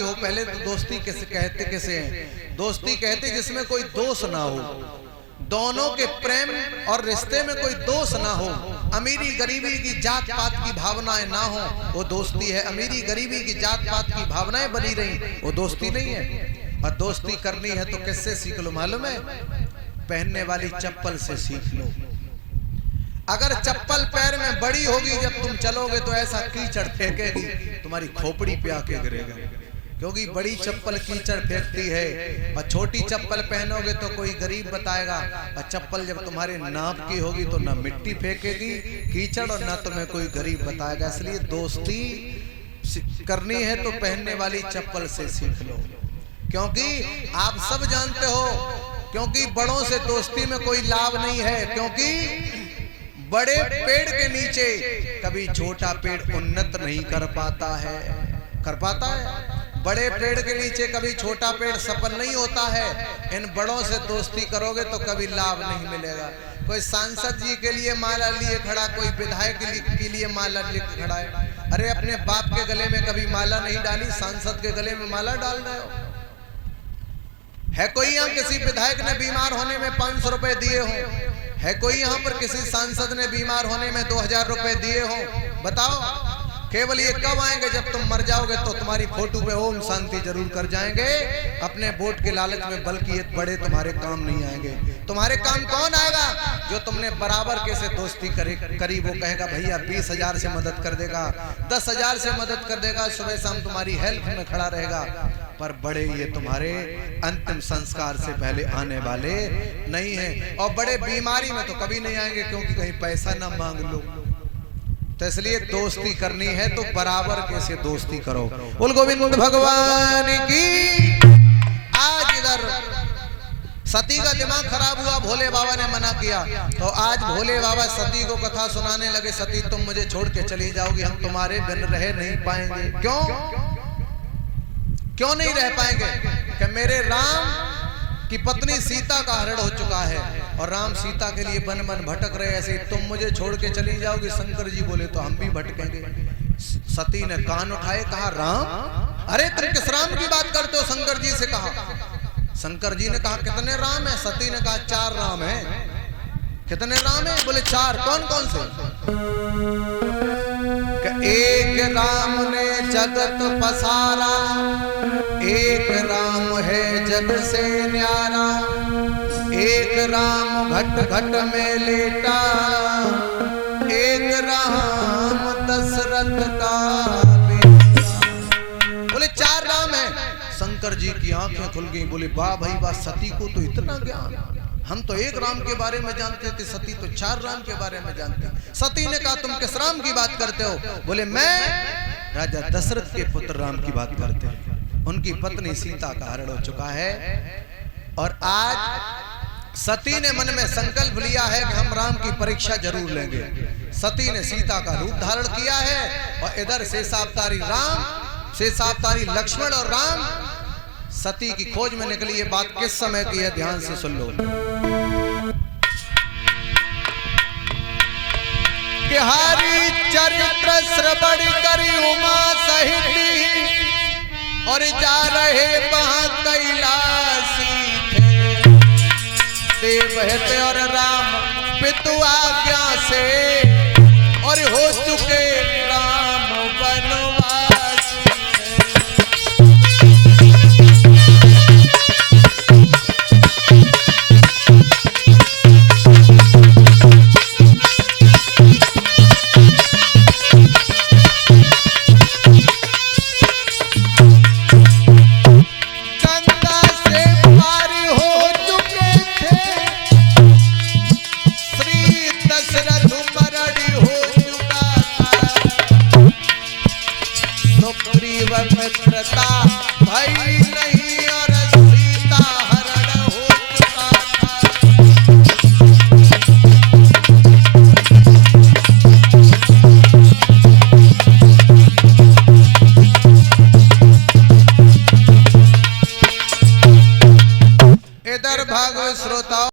हो। पहले तो दोस्ती कैसे हैं? दोस्ती कहते जिसमें कोई दोष ना हो, दोनों के प्रेम और रिश्ते में कोई दोष ना हो, अमीरी गरीबी की जात पात की भावनाएं ना हो, वो दोस्ती है। अमीरी गरीबी की जात पात की भावनाएं बनी रही, वो दोस्ती नहीं है। और दोस्ती करनी है तो किससे सीख लो मालूम है? पहनने वाली चप्पल से सीख लो। अगर चप्पल पैर में बड़ी होगी, जब तुम चलोगे तो ऐसा कीचड़ फेंकेगी तुम्हारी खोपड़ी पे आके गिरेगा, क्योंकि बड़ी चप्पल कीचड़ फेंकती है। और छोटी चप्पल पहनोगे तो कोई गरीब बताएगा, और चप्पल जब तुम्हारे नाप की होगी तो ना मिट्टी फेंकेगी कीचड़, और ना तुम्हें कोई गरीब बताएगा। इसलिए दोस्ती करनी है तो पहनने वाली चप्पल से सीख लो, क्योंकि आप सब जानते हो, क्योंकि बड़ों से दोस्ती में कोई लाभ नहीं है। क्योंकि बड़े पेड़ के नीचे कभी छोटा पेड़ उन्नत नहीं कर पाता है। बड़े पेड़ के नीचे कभी छोटा पेड़ सफल नहीं होता है। इन बड़ों से दोस्ती करोगे तो कभी लाभ नहीं मिलेगा। कोई सांसद जी के लिए माला लिए खड़ा, कोई विधायक के लिए माला लिए खड़ा है। अरे अपने बाप के गले में कभी माला नहीं डाली, सांसद के गले में माला डाल रहे हो। है कोई यहाँ किसी विधायक ने बीमार होने में 500 रुपए दिए हो? है कोई यहाँ पर किसी सांसद ने बीमार होने में 2000 रुपए दिए हो? बताओ। केवल ये कब आएंगे? जब तुम मर जाओगे तो तुम्हारी फोटो पे ओम शांति जरूर कर जाएंगे अपने वोट के लालच में, बल्कि ये बड़े तुम्हारे काम नहीं आएंगे। तुम्हारे काम कौन आएगा? जो तुमने बराबर कैसे दोस्ती करी। वो कहेगा भैया 20,000 से मदद कर देगा, 10,000 से मदद कर देगा, सुबह शाम तुम्हारी हेल्प में खड़ा रहेगा। पर बड़े ये तुम्हारे अंतिम संस्कार से पहले आने वाले नहीं हैं। और बड़े बीमारी में तो कभी नहीं आएंगे, क्योंकि कहीं पैसा ना मांग लो। तो इसलिए दोस्ती करनी है तो बराबर कैसे दोस्ती करो। बोल गोविंद भगवान की। आज इधर सती का दिमाग खराब हुआ, भोले बाबा ने मना किया, तो आज भोले बाबा सती को कथा सुनाने लगे। सती तुम मुझे छोड़ के चली जाओगी, हम तुम्हारे बिन रह नहीं पाएंगे। क्यों नहीं रह पाएंगे? कि मेरे राम की पत्नी सीता का हरण हो चुका है, और राम सीता के लिए वन वन भटक रहे। ऐसे तुम मुझे छोड़ के चली जाओगी। शंकर जी बोले तो हम भी भटकेंगे। सती ने कान उठाए, कहा राम? अरे तुम किस राम की बात करते हो? शंकर जी से कहा। शंकर जी ने कहा कितने राम है? सती ने कहा 4 राम है। कितने राम है? बोले 4। कौन कौन से? एक राम ने जगत पसारा, एक राम है जग से न्यारा, एक राम घट घट में लेटा, एक राम दशरथ का बेटा। बोले 4 राम है। शंकर जी की आंखें खुल गई। बोले वाह भाई वाह, सती को तो इतना ज्ञान। हम तो एक राम के बारे में जानते थे, सती तो 4 राम के बारे में जानते। सती ने कहा तुम किस राम की बात करते हो? बोले मैं राजा दशरथ के पुत्र राम की बात करते हैं। उनकी पत्नी सीता का हरण हो चुका है, और आज सती ने मन में संकल्प लिया है कि हम राम की परीक्षा जरूर लेंगे। सती ने सीता का रूप धारण किया है, और इधर शेषावतारी राम, शेषावतारी लक्ष्मण और राम सती की खोज में निकली। ये बात किस समय की है? ध्यान से सुन लो। बिहारी चरित्र श्रवण करी उमा सहित, और जा रहे वहां कैलासी थे। देवहत और राम पितु आज्ञा से, और हो चुके राम वनवासी। मित्रता